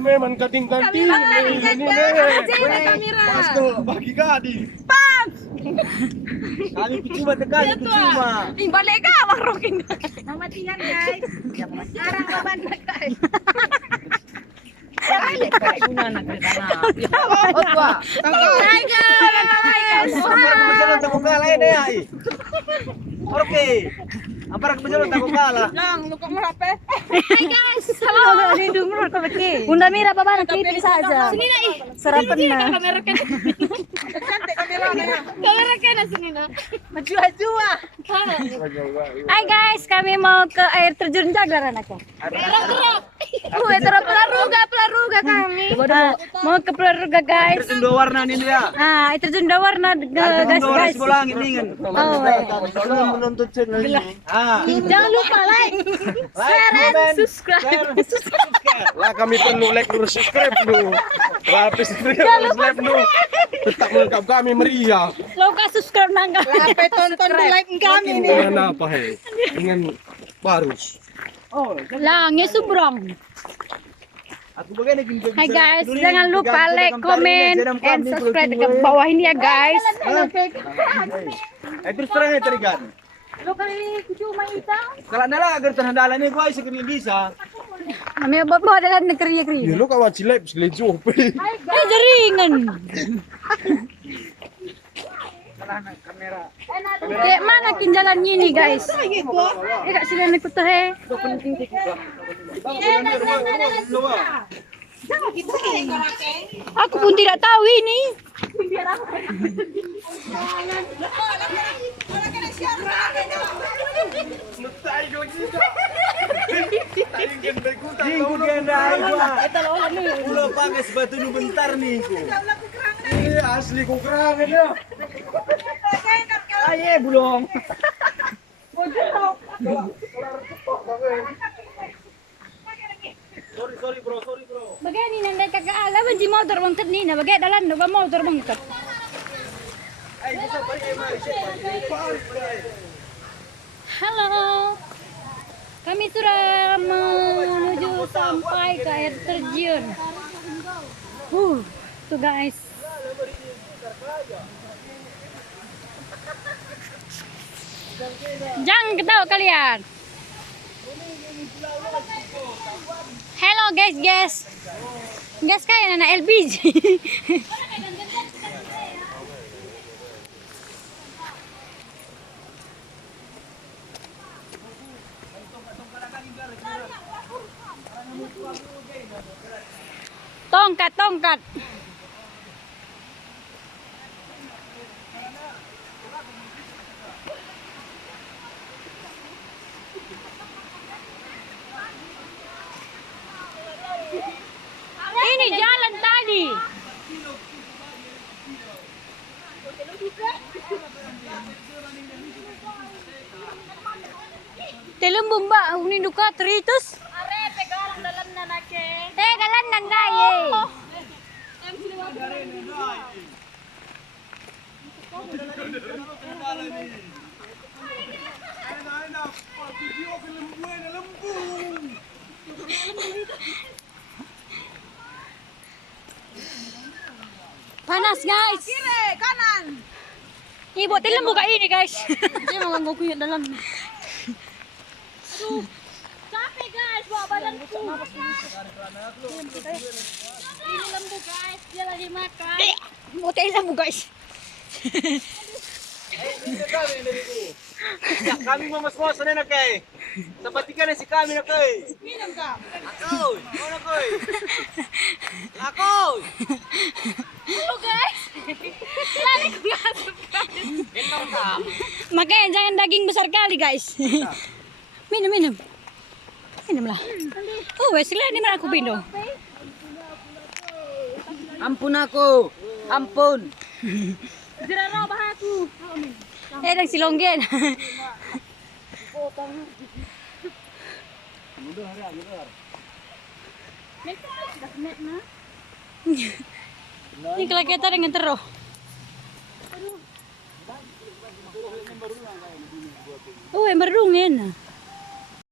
Memang kating-kating ini bagi kadi. Kami percuma tekali percuma. Balik ka, marokin. Namatihan guys. Sekarang laban na guys. Hai guys. Oke. Apa kebetulan tak kalah? Lang, luka mo rape. Hai guys. Halo. Lindung mo ka baki. Bunda Mira baba nagkipis saja. Sini na eh. Sarapan na. Kamera ka. Cantik kamera na. Kamera ka na sini na. Majua-jua. Hai guys, kami mau ke air terjun Jaglaran aku. Pelaruga kami. Mau ke Pelaruga guys. Terjun dua warna ini dia. Ah, air terjun dua warna guys. Sekolah ini kan. Oh, Menonton channel ini. jangan lupa like, share, and subscribe. Lah kami perlu like dan subscribe dulu. Lapis like dulu. Tetap melengkap kami meriah. Lupa subscribe nangga. Sampai tonton like kami nih. Dengan apa he? Dengan barus. Langit subrang. Aku begini gini. Hai guys, jangan lupa like, comment, and subscribe ke bawah ini ya guys. Terus terang terigan. Lo kali cuma itu. Kalau nala agar terhandalan ini gua sekali bisa. Kami bawa dalam negeri negeri. Ya lo kawan cilep selejo. Jaringan. Kayak mana kin jalan ini guys? Tidak sila ikut he. Aku pun tidak tahu ini. Pulau pakai sebatu nu bentar nih ku. Ini asli ku kerangan ya. Aye bulong. Sorry bro. Bagay ni nanday kagak alam di motor bangkat ni na bagay dalan no ba motor bangkat. Ay bisa balik Halo. Kami sudah menuju sampai ke air terjun. Tuh guys. Jangan ketawa kalian. Hello guys. Gas kayak anak LPG. Tongkat. Ini jalan tadi. Telembung mbak, ini duka teritus. Are pegang dalam nanake. Dalan nang gaye. Panas guys. Kiri, kanan. Ibu tilam buka ini guys. Dia mau ganggu kuya dalam. Capek guys, bawa badanku. Ini lembu guys, dia lagi makan. Mau tilam bu guys. Ya, kami memas-mas na kay. Sabatikan na si kami na kay. Minum ka. Ako, ano kay? Ako. Halo guys. Lari ko ngasap Makanya jangan daging besar kali guys. Minum. Minumlah. Oh, wes lah ini aku pindah. Ampun aku. Ampun. Jeraro bahaku. Nang silonggen. Ini kelaketa dengan terus. Oh, marunong yan ah.